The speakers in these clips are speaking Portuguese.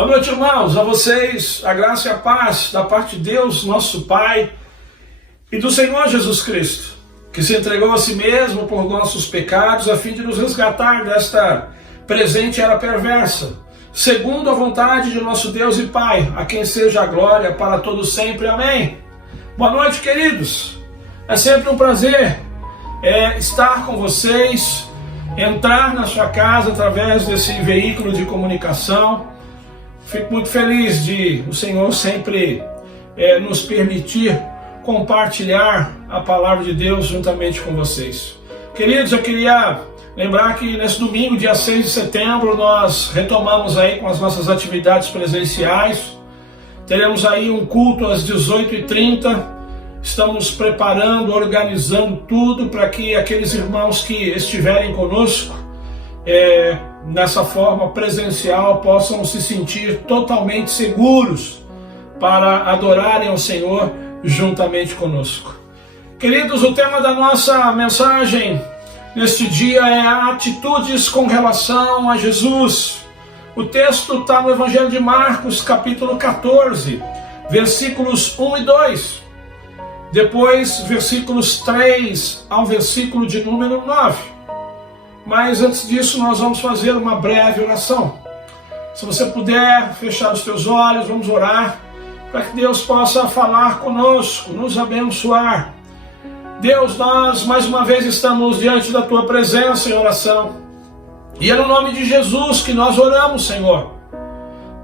Boa noite, irmãos, a vocês a graça e a paz da parte de Deus, nosso Pai, e do Senhor Jesus Cristo, que se entregou a si mesmo por nossos pecados, a fim de nos resgatar desta presente era perversa, segundo a vontade de nosso Deus e Pai, a quem seja a glória para todos sempre. Amém. Boa noite, queridos. É sempre um prazer estar com vocês, entrar na sua casa através desse veículo de comunicação. Fico muito feliz de o Senhor sempre nos permitir compartilhar a palavra de Deus juntamente com vocês. Queridos, eu queria lembrar que nesse domingo, dia 6 de setembro, nós retomamos aí com as nossas atividades presenciais. Teremos aí um culto às 18h30. Estamos preparando, organizando tudo para que aqueles irmãos que estiverem conosco nessa forma presencial possam se sentir totalmente seguros para adorarem ao Senhor juntamente conosco. Queridos, o tema da nossa mensagem neste dia é atitudes com relação a Jesus. O texto está no Evangelho de Marcos, capítulo 14, versículos 1 e 2. Depois, versículos 3 ao versículo de número 9. Mas antes disso, nós vamos fazer uma breve oração. Se você puder fechar os teus olhos, vamos orar para que Deus possa falar conosco, nos abençoar. Deus, nós mais uma vez estamos diante da Tua presença em oração. E é no nome de Jesus que nós oramos, Senhor.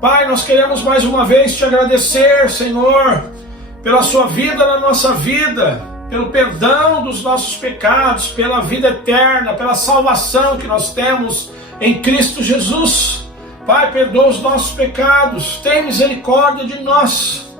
Pai, nós queremos mais uma vez Te agradecer, Senhor, pela Sua vida na nossa vida, pelo perdão dos nossos pecados, pela vida eterna, pela salvação que nós temos em Cristo Jesus. Pai, perdoa os nossos pecados, tem misericórdia de nós.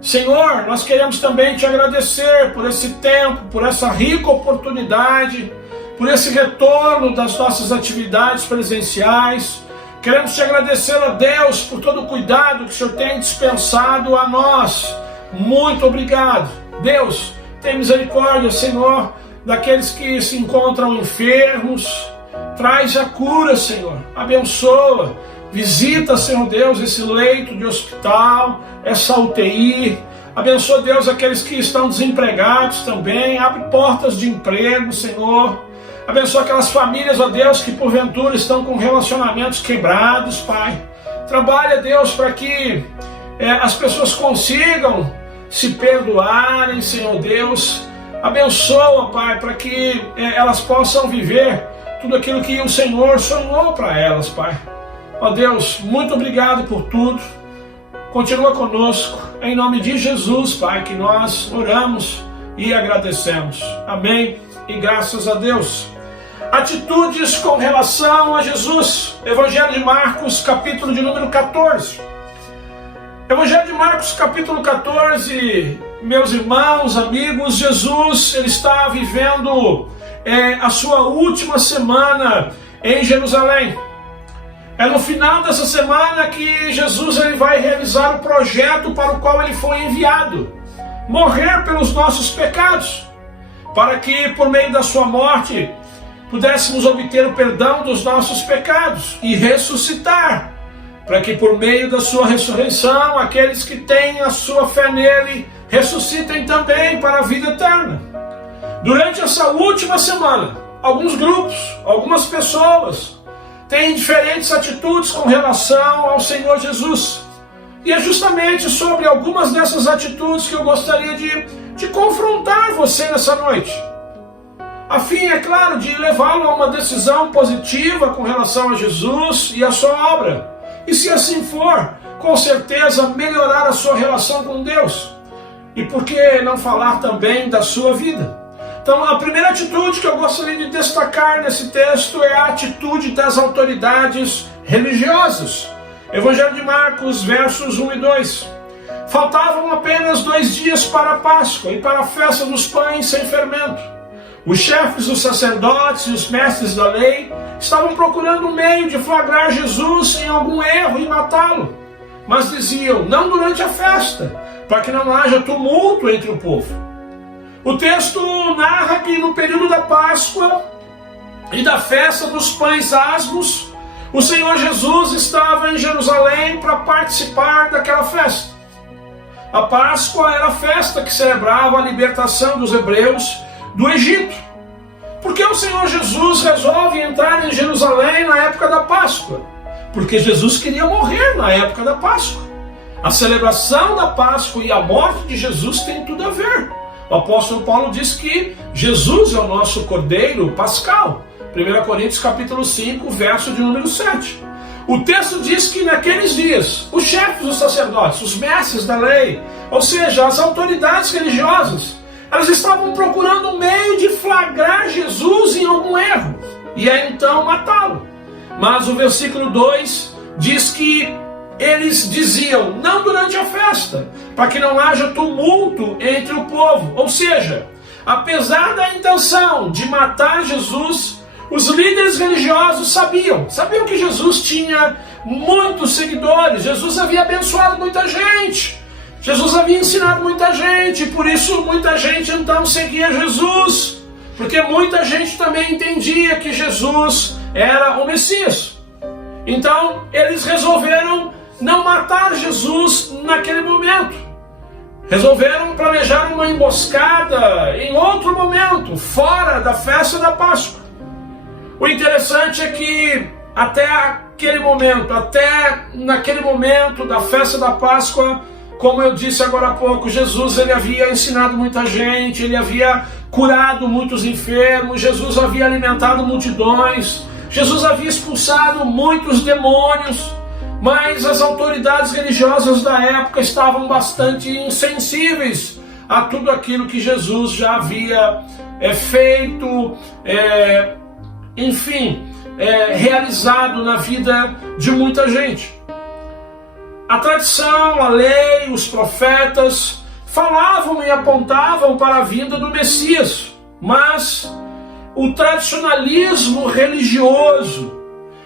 Senhor, nós queremos também Te agradecer por esse tempo, por essa rica oportunidade, por esse retorno das nossas atividades presenciais. Queremos Te agradecer, a Deus, por todo o cuidado que o Senhor tem dispensado a nós. Muito obrigado. Deus, tem misericórdia, Senhor, daqueles que se encontram enfermos. Traz a cura, Senhor. Abençoa. Visita, Senhor Deus, esse leito de hospital, essa UTI. Abençoa, Deus, aqueles que estão desempregados também. Abre portas de emprego, Senhor. Abençoa aquelas famílias, ó Deus, que porventura estão com relacionamentos quebrados, Pai. Trabalha, Deus, para que as pessoas consigam se perdoarem, Senhor Deus. Abençoa, Pai, para que elas possam viver tudo aquilo que o Senhor sonhou para elas, Pai. Ó Deus, muito obrigado por tudo. Continua conosco, em nome de Jesus, Pai, que nós oramos e agradecemos. Amém e graças a Deus. Atitudes com relação a Jesus. Evangelho de Marcos, capítulo de número 14. Evangelho de Marcos, capítulo 14, meus irmãos, amigos, Jesus, ele está vivendo a sua última semana em Jerusalém. É no final dessa semana que Jesus ele vai realizar o projeto para o qual ele foi enviado. Morrer pelos nossos pecados, para que por meio da sua morte pudéssemos obter o perdão dos nossos pecados e ressuscitar, para que por meio da sua ressurreição, aqueles que têm a sua fé nele, ressuscitem também para a vida eterna. Durante essa última semana, alguns grupos, algumas pessoas, têm diferentes atitudes com relação ao Senhor Jesus. E é justamente sobre algumas dessas atitudes que eu gostaria de confrontar você nessa noite. A fim, é claro, de levá-lo a uma decisão positiva com relação a Jesus e a sua obra. E se assim for, com certeza melhorar a sua relação com Deus. E por que não falar também da sua vida? Então, a primeira atitude que eu gostaria de destacar nesse texto é a atitude das autoridades religiosas. Evangelho de Marcos, versos 1 e 2. Faltavam apenas 2 dias para a Páscoa e para a festa dos pães sem fermento. Os chefes dos sacerdotes e os mestres da lei estavam procurando um meio de flagrar Jesus em algum erro e matá-lo. Mas diziam, não durante a festa, para que não haja tumulto entre o povo. O texto narra que no período da Páscoa e da festa dos pães asmos, o Senhor Jesus estava em Jerusalém para participar daquela festa. A Páscoa era a festa que celebrava a libertação dos hebreus do Egito. Por que o Senhor Jesus resolve entrar em Jerusalém na época da Páscoa? Porque Jesus queria morrer na época da Páscoa. A celebração da Páscoa e a morte de Jesus tem tudo a ver. O apóstolo Paulo diz que Jesus é o nosso Cordeiro Pascal. 1 Coríntios capítulo 5, verso de número 7. O texto diz que naqueles dias, os chefes dos sacerdotes, os mestres da lei, ou seja, as autoridades religiosas, elas estavam procurando um meio de flagrar Jesus em algum erro, e é então matá-lo. Mas o versículo 2 diz que eles diziam, não durante a festa, para que não haja tumulto entre o povo. Ou seja, apesar da intenção de matar Jesus, os líderes religiosos sabiam que Jesus tinha muitos seguidores, Jesus havia abençoado muita gente, Jesus havia ensinado muita gente, por isso muita gente então seguia Jesus, porque muita gente também entendia que Jesus era o Messias. Então eles resolveram não matar Jesus naquele momento, resolveram planejar uma emboscada em outro momento, fora da festa da Páscoa. O interessante é que até naquele momento da festa da Páscoa, como eu disse agora há pouco, Jesus ele havia ensinado muita gente, ele havia curado muitos enfermos, Jesus havia alimentado multidões, Jesus havia expulsado muitos demônios, mas as autoridades religiosas da época estavam bastante insensíveis a tudo aquilo que Jesus já havia feito, realizado na vida de muita gente. A tradição, a lei, os profetas falavam e apontavam para a vinda do Messias, mas o tradicionalismo religioso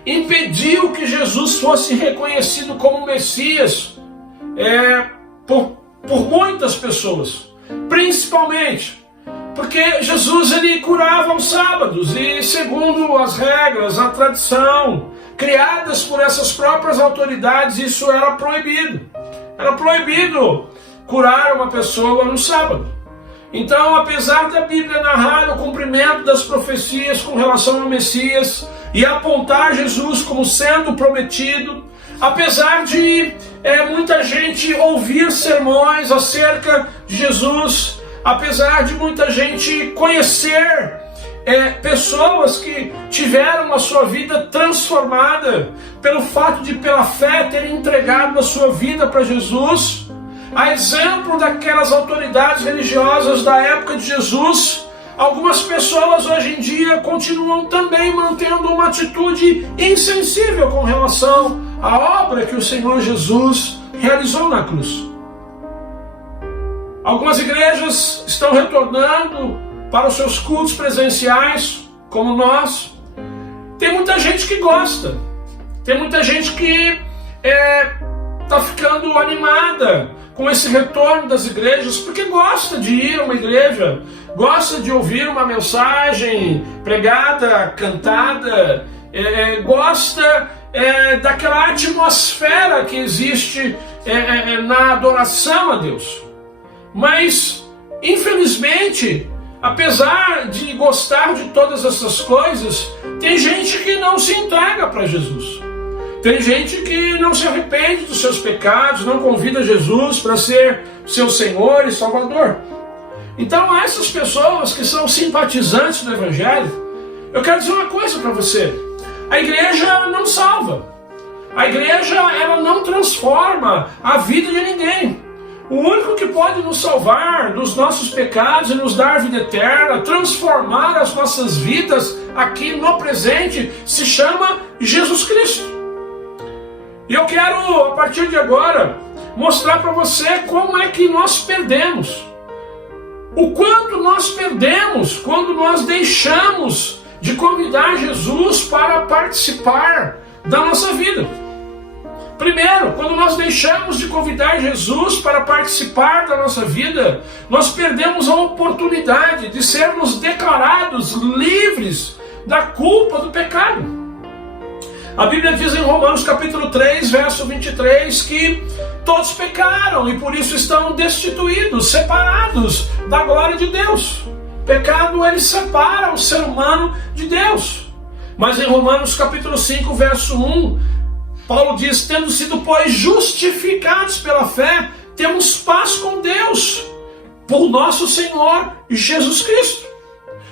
impediu que Jesus fosse reconhecido como Messias por muitas pessoas, principalmente porque Jesus ele curava aos sábados e, segundo as regras, a tradição criadas por essas próprias autoridades, isso era proibido. Era proibido curar uma pessoa no sábado. Então, apesar da Bíblia narrar o cumprimento das profecias com relação ao Messias e apontar Jesus como sendo prometido, apesar de muita gente ouvir sermões acerca de Jesus, apesar de muita gente conhecer pessoas que tiveram a sua vida transformada pelo fato de, pela fé, terem entregado a sua vida para Jesus, a exemplo daquelas autoridades religiosas da época de Jesus, algumas pessoas hoje em dia continuam também mantendo uma atitude insensível com relação à obra que o Senhor Jesus realizou na cruz. Algumas igrejas estão retornando para os seus cultos presenciais, como nós. Tem muita gente que gosta, tem muita gente que está ficando animada com esse retorno das igrejas, porque gosta de ir a uma igreja, gosta de ouvir uma mensagem pregada, cantada, gosta daquela atmosfera que existe na adoração a Deus. Mas, infelizmente, apesar de gostar de todas essas coisas, tem gente que não se entrega para Jesus. Tem gente que não se arrepende dos seus pecados, não convida Jesus para ser seu Senhor e Salvador. Então, a essas pessoas que são simpatizantes do Evangelho, eu quero dizer uma coisa para você. A igreja não salva. A igreja ela não transforma a vida de ninguém. O único que pode nos salvar dos nossos pecados e nos dar vida eterna, transformar as nossas vidas aqui no presente, se chama Jesus Cristo. E eu quero, a partir de agora, mostrar para você como é que nós perdemos. O quanto nós perdemos quando nós deixamos de convidar Jesus para participar da nossa vida. Primeiro, quando nós deixamos de convidar Jesus para participar da nossa vida, nós perdemos a oportunidade de sermos declarados livres da culpa do pecado. A Bíblia diz em Romanos capítulo 3, verso 23, que todos pecaram e por isso estão destituídos, separados da glória de Deus. Pecado, ele separa o ser humano de Deus. Mas em Romanos capítulo 5, verso 1, Paulo diz: tendo sido, pois, justificados pela fé, temos paz com Deus, por nosso Senhor Jesus Cristo.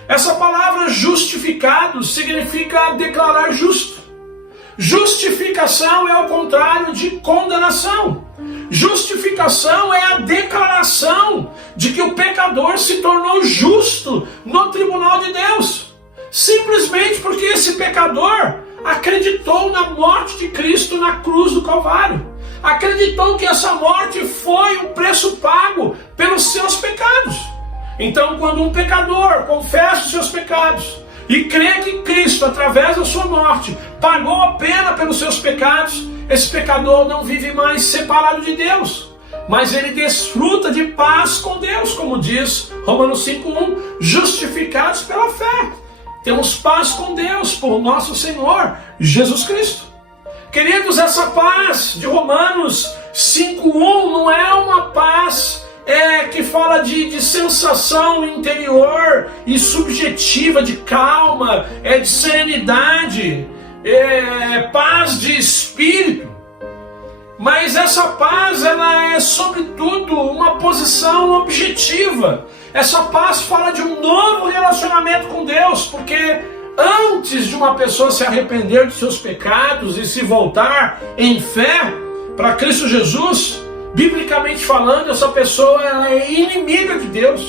Essa palavra justificado significa declarar justo. Justificação é o contrário de condenação. Justificação é a declaração de que o pecador se tornou justo no tribunal de Deus, simplesmente porque esse pecador acreditou na morte de Cristo na cruz do Calvário. Acreditou que essa morte foi o preço pago pelos seus pecados. Então, quando um pecador confessa os seus pecados e crê que Cristo, através da sua morte, pagou a pena pelos seus pecados, esse pecador não vive mais separado de Deus, mas ele desfruta de paz com Deus, como diz Romanos 5:1, justificados pela fé. Temos paz com Deus por nosso Senhor Jesus Cristo. Queridos, essa paz de Romanos 5:1 não é uma paz que fala de sensação interior e subjetiva, de calma, de serenidade, paz de espírito. Mas essa paz, ela é sobretudo uma posição objetiva. Essa paz fala de um novo relacionamento com Deus, porque antes de uma pessoa se arrepender dos seus pecados e se voltar em fé para Cristo Jesus, biblicamente falando, essa pessoa ela é inimiga de Deus.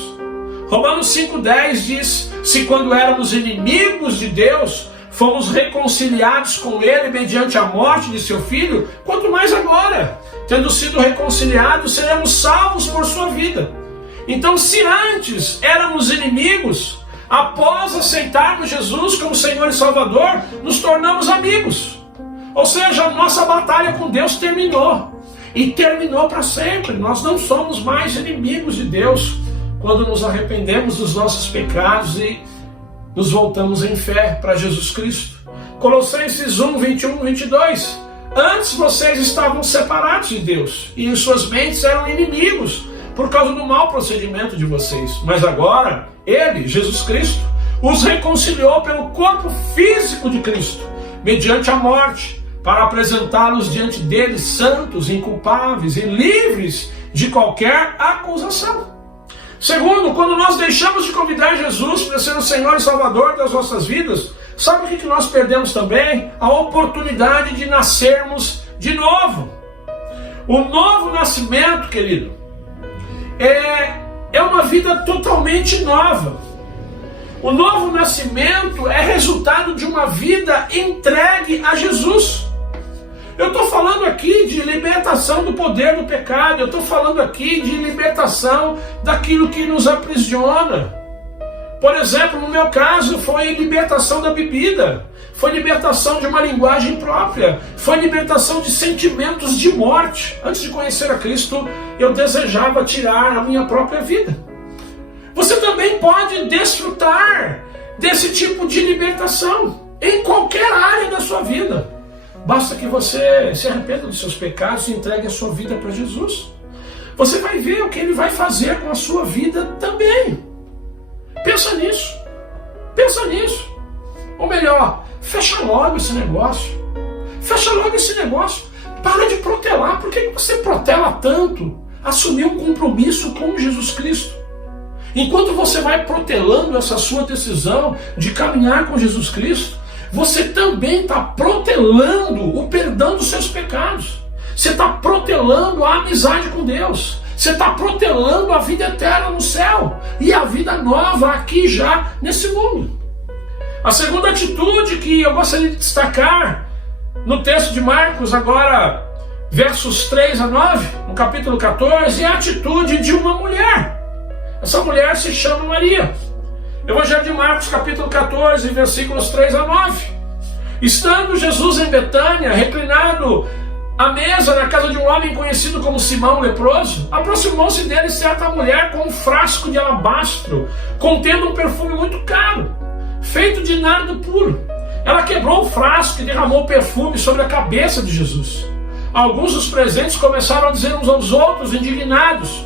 Romanos 5:10 diz: se quando éramos inimigos de Deus, fomos reconciliados com Ele mediante a morte de seu Filho, quanto mais agora, tendo sido reconciliados, seremos salvos por sua vida. Então, se antes éramos inimigos, após aceitarmos Jesus como Senhor e Salvador, nos tornamos amigos. Ou seja, a nossa batalha com Deus terminou. E terminou para sempre. Nós não somos mais inimigos de Deus quando nos arrependemos dos nossos pecados e nos voltamos em fé para Jesus Cristo. Colossenses 1, 21, 22. Antes vocês estavam separados de Deus e em suas mentes eram inimigos por causa do mau procedimento de vocês. Mas agora, Ele, Jesus Cristo, os reconciliou pelo corpo físico de Cristo, mediante a morte, para apresentá-los diante dele santos, inculpáveis e livres de qualquer acusação. Segundo, quando nós deixamos de convidar Jesus para ser o Senhor e Salvador das nossas vidas, sabe o que nós perdemos também? A oportunidade de nascermos de novo. O novo nascimento, querido, é uma vida totalmente nova. O novo nascimento é resultado de uma vida entregue a Jesus. Eu estou falando aqui de libertação do poder do pecado, eu estou falando aqui de libertação daquilo que nos aprisiona. Por exemplo, no meu caso, foi libertação da bebida, foi libertação de uma linguagem própria, foi libertação de sentimentos de morte. Antes de conhecer a Cristo, eu desejava tirar a minha própria vida. Você também pode desfrutar desse tipo de libertação em qualquer área da sua vida. Basta que você se arrependa dos seus pecados e entregue a sua vida para Jesus. Você vai ver o que Ele vai fazer com a sua vida também. Pensa nisso. Pensa nisso. Ou melhor, fecha logo esse negócio. Fecha logo esse negócio. Para de protelar. Por que você protela tanto? Assumir um compromisso com Jesus Cristo. Enquanto você vai protelando essa sua decisão de caminhar com Jesus Cristo, você também está protelando o perdão dos seus pecados. Você está protelando a amizade com Deus. Você está protelando a vida eterna no céu e a vida nova aqui já nesse mundo. A segunda atitude que eu gostaria de destacar no texto de Marcos, agora versos 3 a 9, no capítulo 14, é a atitude de uma mulher. Essa mulher se chama Maria. Evangelho de Marcos, capítulo 14, versículos 3 a 9. Estando Jesus em Betânia, reclinado à mesa na casa de um homem conhecido como Simão leproso, aproximou-se dele certa mulher com um frasco de alabastro, contendo um perfume muito caro, feito de nardo puro. Ela quebrou o frasco e derramou perfume sobre a cabeça de Jesus. Alguns dos presentes começaram a dizer uns aos outros, indignados: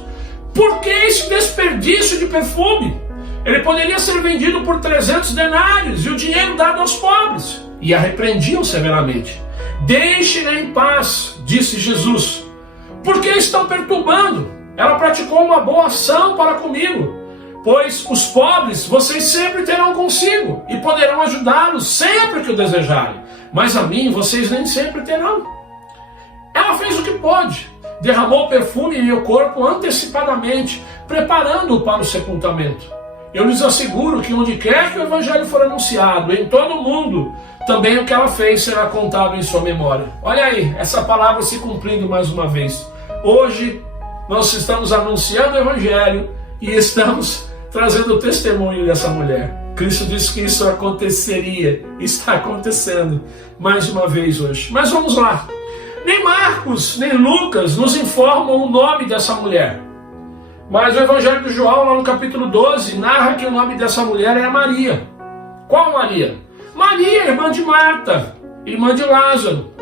por que esse desperdício de perfume? Ele poderia ser vendido por 300 denários e o dinheiro dado aos pobres. E a repreendiam severamente. Deixem-na em paz, disse Jesus. Por que estão perturbando? Ela praticou uma boa ação para comigo. Pois os pobres vocês sempre terão consigo e poderão ajudá-los sempre que o desejarem. Mas a mim vocês nem sempre terão. Ela fez o que pôde. Derramou perfume em meu corpo antecipadamente, preparando-o para o sepultamento. Eu lhes asseguro que onde quer que o evangelho for anunciado, em todo o mundo, também o que ela fez será contado em sua memória. Olha aí, essa palavra se cumprindo mais uma vez. Hoje nós estamos anunciando o evangelho e estamos trazendo o testemunho dessa mulher. Cristo disse que isso aconteceria, está acontecendo mais uma vez hoje. Mas vamos lá. Nem Marcos, nem Lucas nos informam o nome dessa mulher. Mas o Evangelho de João, lá no capítulo 12, narra que o nome dessa mulher é Maria. Qual Maria? Maria, irmã de Marta, irmã de Lázaro.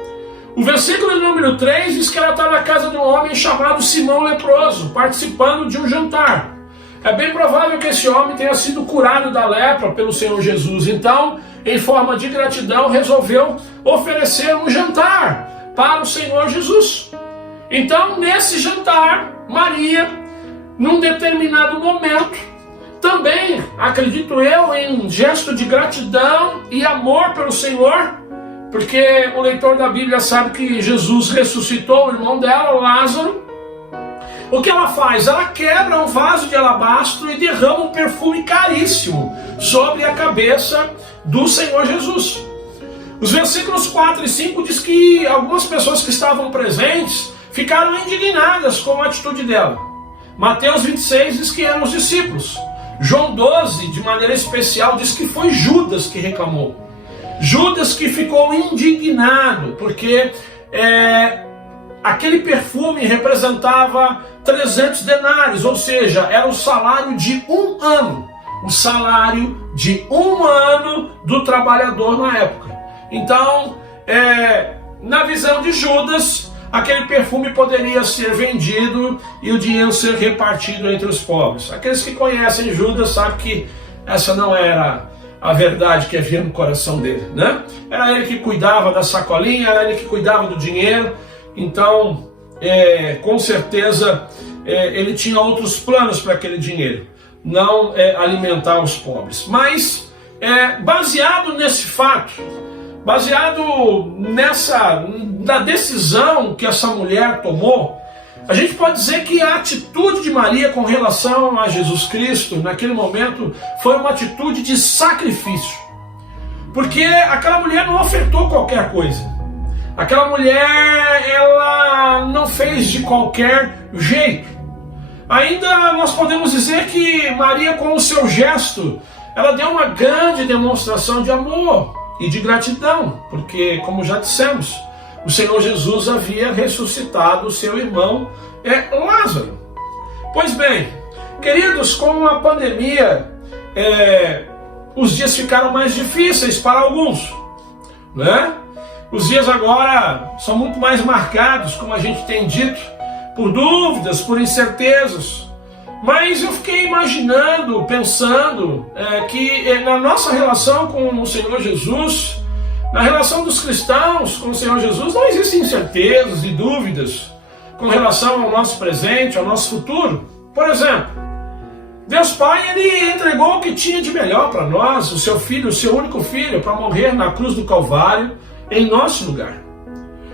O versículo número 3 diz que ela está na casa de um homem chamado Simão Leproso, participando de um jantar. É bem provável que esse homem tenha sido curado da lepra pelo Senhor Jesus. Então, em forma de gratidão, resolveu oferecer um jantar para o Senhor Jesus. Então, nesse jantar, Maria, num determinado momento, também, acredito eu, em um gesto de gratidão e amor pelo Senhor, porque o leitor da Bíblia sabe que Jesus ressuscitou o irmão dela, Lázaro. O que ela faz? Ela quebra um vaso de alabastro e derrama um perfume caríssimo sobre a cabeça do Senhor Jesus. Os versículos 4 e 5 diz que algumas pessoas que estavam presentes ficaram indignadas com a atitude dela. Mateus 26 diz que eram os discípulos. João 12, de maneira especial, diz que foi Judas que reclamou. Judas que ficou indignado, porque aquele perfume representava 300 denários, ou seja, era o salário de um ano. O salário de um ano do trabalhador na época. Então, na visão de Judas, aquele perfume poderia ser vendido e o dinheiro ser repartido entre os pobres. Aqueles que conhecem Judas sabem que essa não era a verdade que havia no coração dele, né? Era ele que cuidava da sacolinha, era ele que cuidava do dinheiro. Então, com certeza, ele tinha outros planos para aquele dinheiro, não alimentar os pobres. Mas, baseado nesse fato, baseado na decisão que essa mulher tomou, a gente pode dizer que a atitude de Maria com relação a Jesus Cristo, naquele momento, foi uma atitude de sacrifício. Porque aquela mulher não ofertou qualquer coisa. Aquela mulher, ela não fez de qualquer jeito. Ainda nós podemos dizer que Maria, com o seu gesto, ela deu uma grande demonstração de amor e de gratidão, porque, como já dissemos, o Senhor Jesus havia ressuscitado o seu irmão Lázaro. Pois bem, queridos, com a pandemia, os dias ficaram mais difíceis para alguns, né? Os dias agora são muito mais marcados, como a gente tem dito, por dúvidas, por incertezas. Mas eu fiquei imaginando, pensando, que na nossa relação com o Senhor Jesus, na relação dos cristãos com o Senhor Jesus, não existem incertezas e dúvidas com relação ao nosso presente, ao nosso futuro. Por exemplo, Deus Pai, Ele entregou o que tinha de melhor para nós, o seu Filho, o seu único Filho, para morrer na cruz do Calvário, em nosso lugar.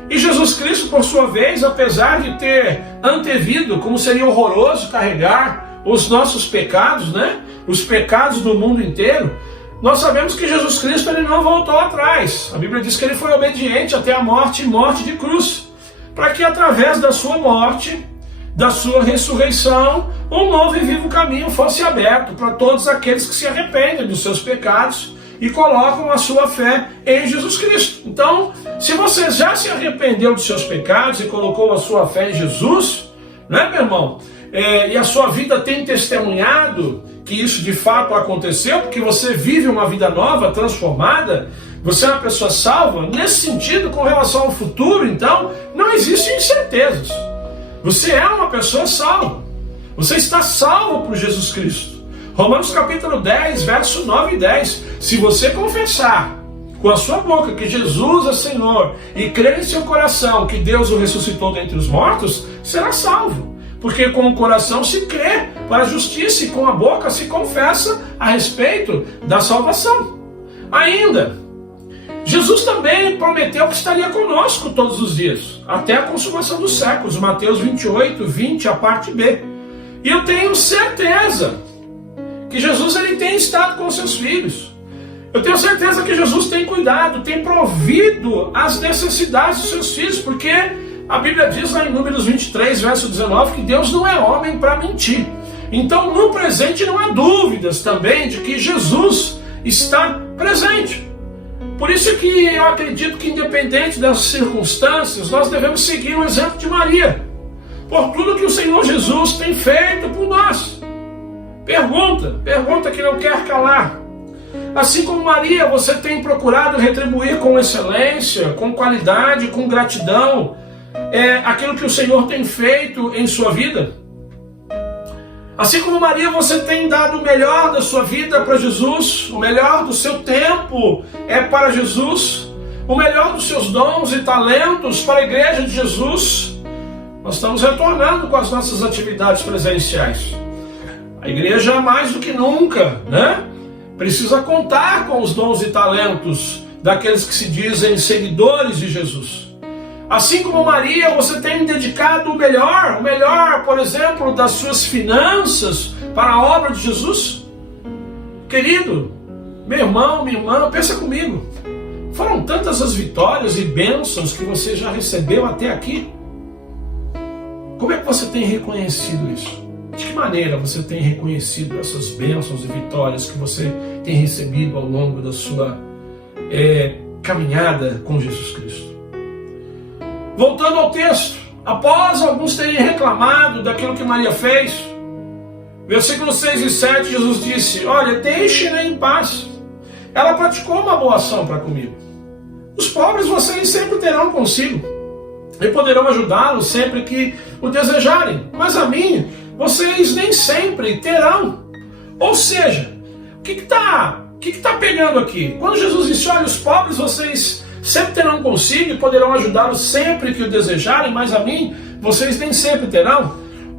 E Jesus Cristo, por sua vez, apesar de ter antevido como seria horroroso carregar os nossos pecados, né? Os pecados do mundo inteiro, nós sabemos que Jesus Cristo ele não voltou atrás. A Bíblia diz que ele foi obediente até a morte e morte de cruz, para que através da sua morte, da sua ressurreição, um novo e vivo caminho fosse aberto para todos aqueles que se arrependem dos seus pecados e colocam a sua fé em Jesus Cristo. Então, se você já se arrependeu dos seus pecados e colocou a sua fé em Jesus, né, meu irmão? E a sua vida tem testemunhado que isso de fato aconteceu, porque você vive uma vida nova, transformada, Você é uma pessoa salva? Nesse sentido, com relação ao futuro, então, não existem incertezas. Você é uma pessoa salva. Você está salvo por Jesus Cristo. Romanos capítulo 10, verso 9 e 10. Se você confessar com a sua boca que Jesus é Senhor e crer em seu coração que Deus o ressuscitou dentre os mortos, será salvo. Porque com o coração se crê para a justiça e com a boca se confessa a respeito da salvação. Ainda, Jesus também prometeu que estaria conosco todos os dias, até a consumação dos séculos, Mateus 28, 20, a parte B. E eu tenho certeza que Jesus ele tem estado com seus filhos. Eu tenho certeza que Jesus tem cuidado, tem provido as necessidades dos seus filhos, porque a Bíblia diz lá em Números 23, verso 19, que Deus não é homem para mentir. Então, no presente não há dúvidas também de que Jesus está presente. Por isso que eu acredito que, independente das circunstâncias, nós devemos seguir o exemplo de Maria, por tudo que o Senhor Jesus tem feito por nós. Pergunta que não quer calar. Assim como Maria, você tem procurado retribuir com excelência, com qualidade, com gratidão, aquilo que o Senhor tem feito em sua vida? Assim como Maria, você tem dado o melhor da sua vida para Jesus, o melhor do seu tempo é para Jesus, o melhor dos seus dons e talentos para a igreja de Jesus. Nós estamos retornando com as nossas atividades presenciais. A igreja, mais do que nunca, precisa contar com os dons e talentos daqueles que se dizem seguidores de Jesus. Assim como Maria, você tem dedicado o melhor, por exemplo, das suas finanças para a obra de Jesus? Querido, meu irmão, minha irmã, pensa comigo. Foram tantas as vitórias e bênçãos que você já recebeu até aqui. Como é que você tem reconhecido isso? De que maneira você tem reconhecido essas bênçãos e vitórias que você tem recebido ao longo da sua caminhada com Jesus Cristo? Voltando ao texto, após alguns terem reclamado daquilo que Maria fez, versículos 6 e 7, Jesus disse: olha, deixe-a em paz. Ela praticou uma boa ação para comigo. Os pobres vocês sempre terão consigo e poderão ajudá-los sempre que o desejarem, mas a mim vocês nem sempre terão. Ou seja, o que está pegando aqui? Quando Jesus disse: olha, os pobres vocês sempre terão consigo e poderão ajudá-los sempre que o desejarem, mas a mim vocês nem sempre terão.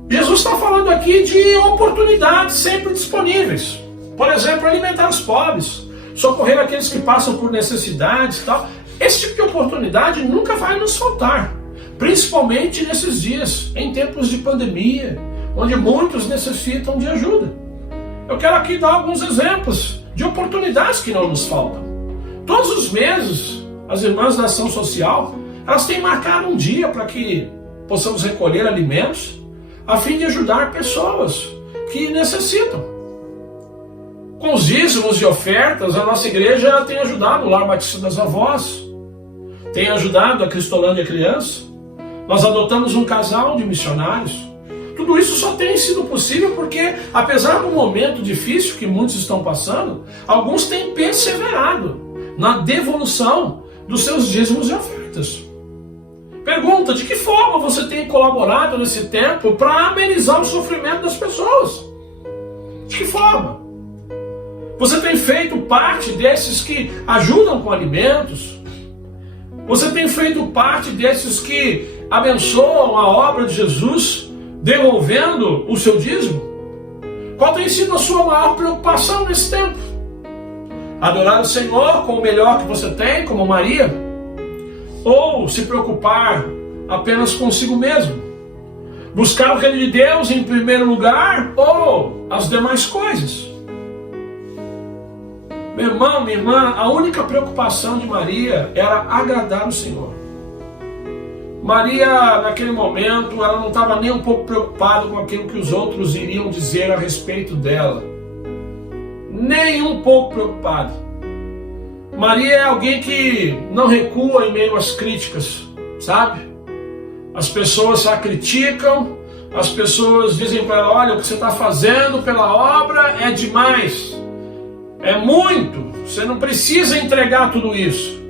Jesus está falando aqui de oportunidades sempre disponíveis. Por exemplo, alimentar os pobres, socorrer aqueles que passam por necessidades e tal. Esse tipo de oportunidade nunca vai nos faltar, principalmente nesses dias, em tempos de pandemia, onde muitos necessitam de ajuda. Eu quero aqui dar alguns exemplos de oportunidades que não nos faltam. Todos os meses, as irmãs da ação social, elas têm marcado um dia para que possamos recolher alimentos a fim de ajudar pessoas que necessitam. Com os dízimos e ofertas, a nossa igreja tem ajudado o Lar Batista das Avós, tem ajudado a Cristolândia Criança. Nós adotamos um casal de missionários. Tudo isso só tem sido possível porque, apesar do momento difícil que muitos estão passando, alguns têm perseverado na devolução dos seus dízimos e ofertas. Pergunta: de que forma você tem colaborado nesse tempo para amenizar o sofrimento das pessoas? De que forma? Você tem feito parte desses que ajudam com alimentos? Você tem feito parte desses que abençoam a obra de Jesus, devolvendo o seu dízimo? Qual tem sido a sua maior preocupação nesse tempo? Adorar o Senhor com o melhor que você tem, como Maria? Ou se preocupar apenas consigo mesmo? Buscar o reino de Deus em primeiro lugar ou as demais coisas? Meu irmão, minha irmã, a única preocupação de Maria era agradar o Senhor. Maria, naquele momento, ela não estava nem um pouco preocupada com aquilo que os outros iriam dizer a respeito dela. Nem um pouco preocupada. Maria é alguém que não recua em meio às críticas, sabe? As pessoas a criticam, as pessoas dizem para ela: olha, o que você está fazendo pela obra é demais, é muito, Você não precisa entregar tudo isso.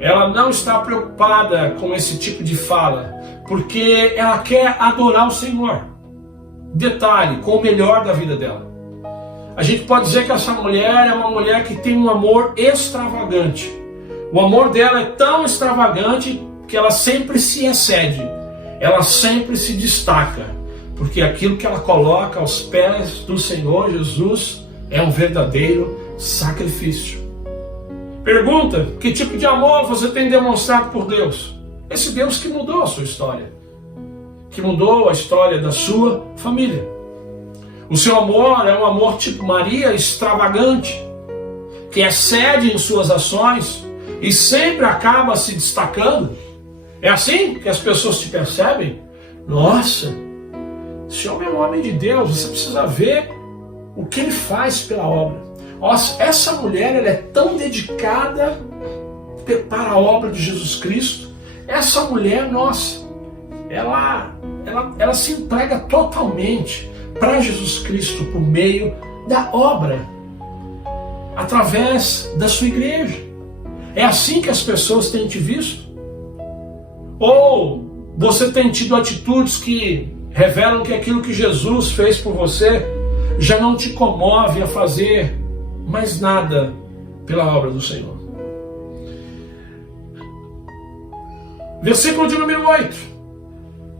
Ela não está preocupada com esse tipo de fala, porque ela quer adorar o Senhor. Detalhe, com o melhor da vida dela. A gente pode dizer que essa mulher é uma mulher que tem um amor extravagante. O amor dela é tão extravagante que ela sempre se excede. Ela sempre se destaca. Porque aquilo que ela coloca aos pés do Senhor Jesus é um verdadeiro sacrifício. Pergunta: que tipo de amor você tem demonstrado por Deus? Esse Deus que mudou a sua história, que mudou a história da sua família. O seu amor é um amor tipo Maria, extravagante, que excede em suas ações e sempre acaba se destacando. É assim que as pessoas te percebem? Nossa, esse homem é um homem de Deus, você precisa ver o que ele faz pela obra. Nossa, essa mulher ela é tão dedicada para a obra de Jesus Cristo. Essa mulher, nossa, ela se entrega totalmente para Jesus Cristo por meio da obra, através da sua igreja. É assim que as pessoas têm te visto? Ou você tem tido atitudes que revelam que aquilo que Jesus fez por você já não te comove a fazer mais nada pela obra do Senhor? Versículo de número 8.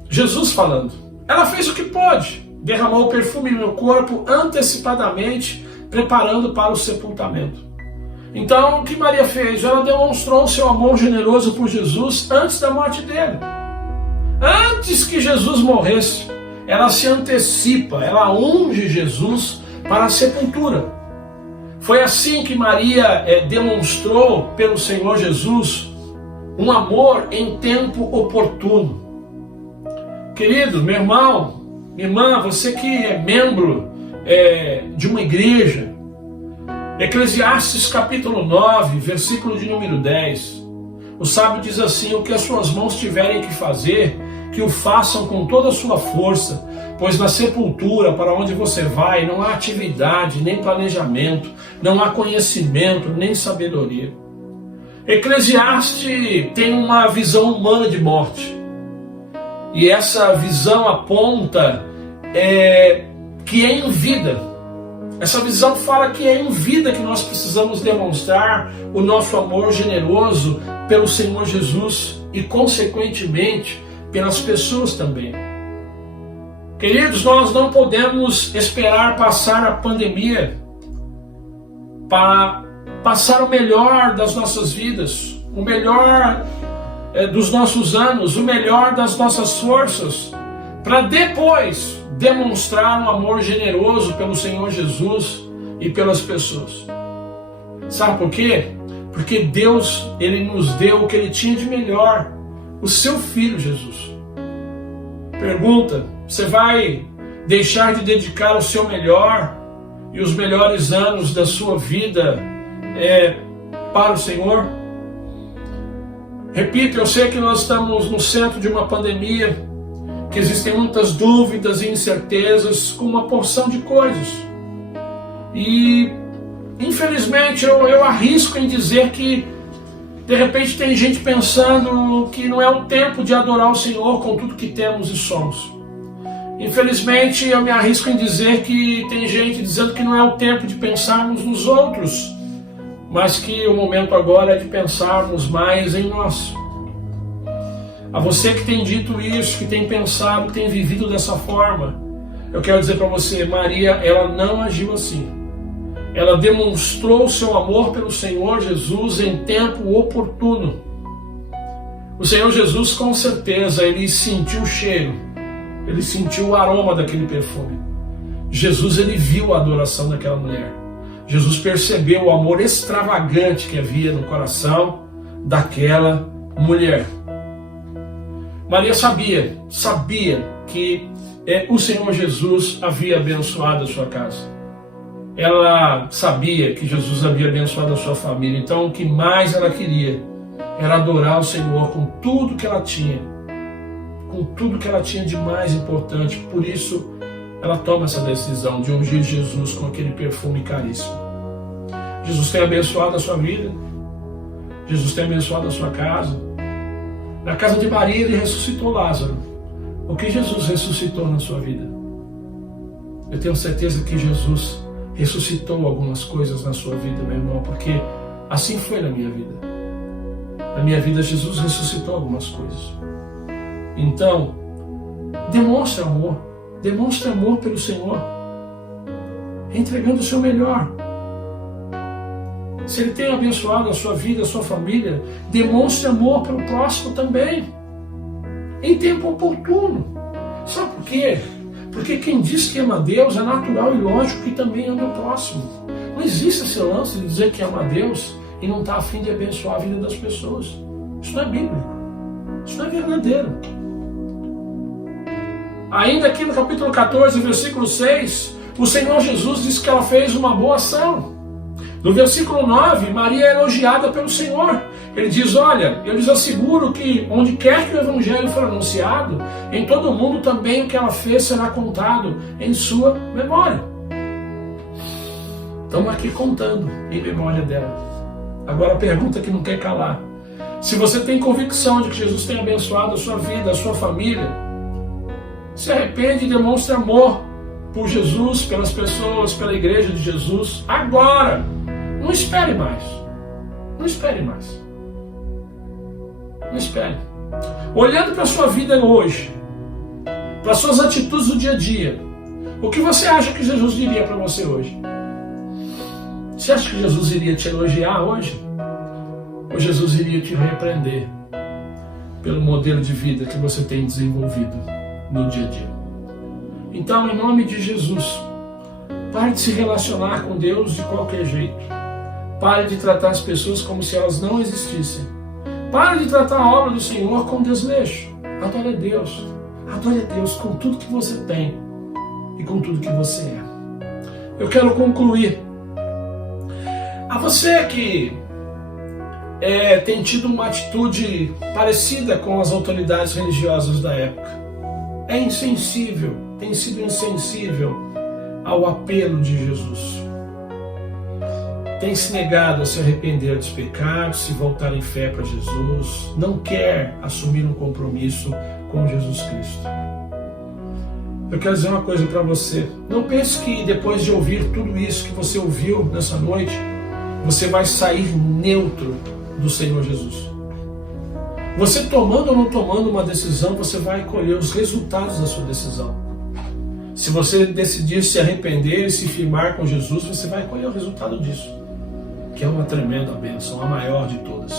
Jesus falando: ela fez o que pôde, derramou o perfume no meu corpo antecipadamente, preparando para o sepultamento. Então, o que Maria fez? Ela demonstrou o seu amor generoso por Jesus antes da morte dele. Antes que Jesus morresse, ela se antecipa, ela unge Jesus para a sepultura. Foi assim que Maria demonstrou pelo Senhor Jesus um amor em tempo oportuno. Querido, meu irmão, minha irmã, você que é membro de uma igreja, Eclesiastes capítulo 9, versículo de número 10, o sábio diz assim: o que as suas mãos tiverem que fazer, que o façam com toda a sua força, pois na sepultura para onde você vai não há atividade, nem planejamento, não há conhecimento, nem sabedoria. Eclesiastes tem uma visão humana de morte, e essa visão aponta que é em vida. Essa visão fala que é em vida que nós precisamos demonstrar o nosso amor generoso pelo Senhor Jesus e, consequentemente, pelas pessoas também. Queridos, nós não podemos esperar passar a pandemia para passar o melhor das nossas vidas, o melhor dos nossos anos, o melhor das nossas forças, para depois demonstrar um amor generoso pelo Senhor Jesus e pelas pessoas. Sabe por quê? Porque Deus, Ele nos deu o que Ele tinha de melhor, o seu Filho Jesus. Pergunta: você vai deixar de dedicar o seu melhor e os melhores anos da sua vida para o Senhor? Repito, eu sei que nós estamos no centro de uma pandemia, que existem muitas dúvidas e incertezas com uma porção de coisas. E, infelizmente, eu arrisco em dizer que, de repente, tem gente pensando que não é o tempo de adorar o Senhor com tudo que temos e somos. Infelizmente, eu me arrisco em dizer que tem gente dizendo que não é o tempo de pensarmos nos outros, mas que o momento agora é de pensarmos mais em nós. A você que tem dito isso, que tem pensado, que tem vivido dessa forma, eu quero dizer para você, Maria, ela não agiu assim. Ela demonstrou o seu amor pelo Senhor Jesus em tempo oportuno. O Senhor Jesus, com certeza, ele sentiu o cheiro, ele sentiu o aroma daquele perfume. Jesus, ele viu a adoração daquela mulher. Jesus percebeu o amor extravagante que havia no coração daquela mulher. Maria sabia que o Senhor Jesus havia abençoado a sua casa. Ela sabia que Jesus havia abençoado a sua família. Então o que mais ela queria era adorar o Senhor com tudo que ela tinha. Com tudo que ela tinha de mais importante. Por isso ela toma essa decisão de ungir Jesus com aquele perfume caríssimo. Jesus tem abençoado a sua vida. Jesus tem abençoado a sua casa. Na casa de Maria ele ressuscitou Lázaro. O que Jesus ressuscitou na sua vida? Eu tenho certeza que Jesus ressuscitou algumas coisas na sua vida, meu irmão, porque assim foi na minha vida. Na minha vida Jesus ressuscitou algumas coisas. Então, demonstre amor pelo Senhor, entregando o seu melhor. Se Ele tem abençoado a sua vida, a sua família, demonstre amor pelo próximo também, em tempo oportuno. Sabe por quê? Porque quem diz que ama a Deus é natural e lógico que também ama o próximo. Não existe esse lance de dizer que ama a Deus e não está a fim de abençoar a vida das pessoas. Isso não é bíblico. Isso não é verdadeiro. Ainda aqui no capítulo 14, versículo 6, o Senhor Jesus diz que ela fez uma boa ação. No versículo 9, Maria é elogiada pelo Senhor. Ele diz, olha, eu lhes asseguro que onde quer que o Evangelho for anunciado, em todo o mundo também o que ela fez será contado em sua memória. Estamos aqui contando em memória dela. Agora a pergunta que não quer calar. Se você tem convicção de que Jesus tem abençoado a sua vida, a sua família, se arrepende e demonstre amor por Jesus, pelas pessoas, pela igreja de Jesus, agora. Não espere mais. Não espere mais. Não espere. Olhando para a sua vida hoje, para as suas atitudes do dia a dia, o que você acha que Jesus diria para você hoje? Você acha que Jesus iria te elogiar hoje? Ou Jesus iria te repreender pelo modelo de vida que você tem desenvolvido no dia a dia? Então, em nome de Jesus, pare de se relacionar com Deus de qualquer jeito. Pare de tratar as pessoas como se elas não existissem. Pare de tratar a obra do Senhor com desleixo. Adore a Deus. Adore a Deus com tudo que você tem e com tudo que você é. Eu quero concluir. A você que tem tido uma atitude parecida com as autoridades religiosas da época, é insensível, tem sido insensível ao apelo de Jesus. Tem se negado a se arrepender dos pecados, se voltar em fé para Jesus, não quer assumir um compromisso com Jesus Cristo. Eu quero dizer uma coisa para você. Não pense que depois de ouvir tudo isso que você ouviu nessa noite, você vai sair neutro do Senhor Jesus. Você tomando ou não tomando uma decisão, você vai colher os resultados da sua decisão. Se você decidir se arrepender e se firmar com Jesus, você vai colher o resultado disso, que é uma tremenda bênção, a maior de todas.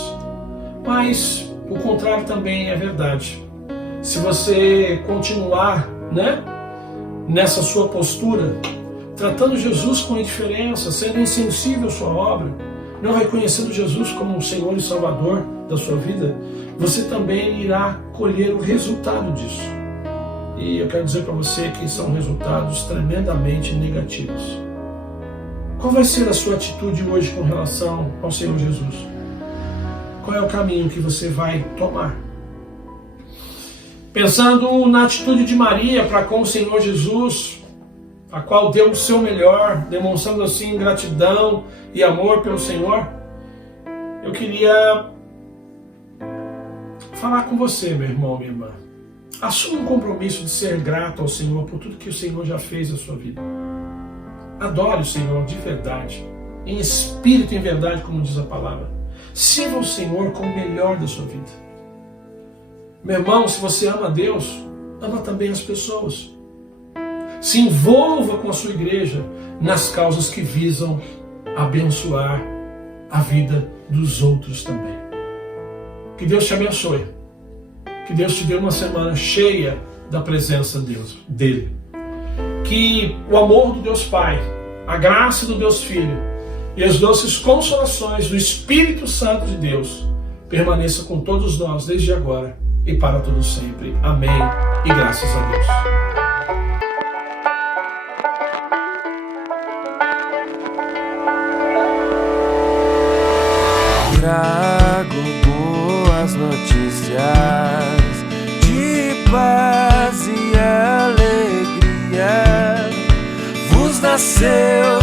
Mas o contrário também é verdade. Se você continuar, nessa sua postura, tratando Jesus com indiferença, sendo insensível à sua obra, não reconhecendo Jesus como o Senhor e Salvador da sua vida, você também irá colher o resultado disso. E eu quero dizer para você que são resultados tremendamente negativos. Qual vai ser a sua atitude hoje com relação ao Senhor Jesus? Qual é o caminho que você vai tomar? Pensando na atitude de Maria para com o Senhor Jesus, a qual deu o seu melhor, demonstrando assim gratidão e amor pelo Senhor, eu queria falar com você, meu irmão, minha irmã. Assuma um compromisso de ser grato ao Senhor por tudo que o Senhor já fez na sua vida. Adore o Senhor de verdade, em espírito e em verdade, como diz a palavra. Sirva o Senhor com o melhor da sua vida. Meu irmão, se você ama a Deus, ama também as pessoas. Se envolva com a sua igreja nas causas que visam abençoar a vida dos outros também. Que Deus te abençoe. Que Deus te dê uma semana cheia da presença dele. Que o amor do Deus Pai, a graça do Deus Filho e as doces consolações do Espírito Santo de Deus permaneça com todos nós desde agora e para todo sempre. Amém e graças a Deus. Trago boas notícias de paz e alegria. Vos nasceu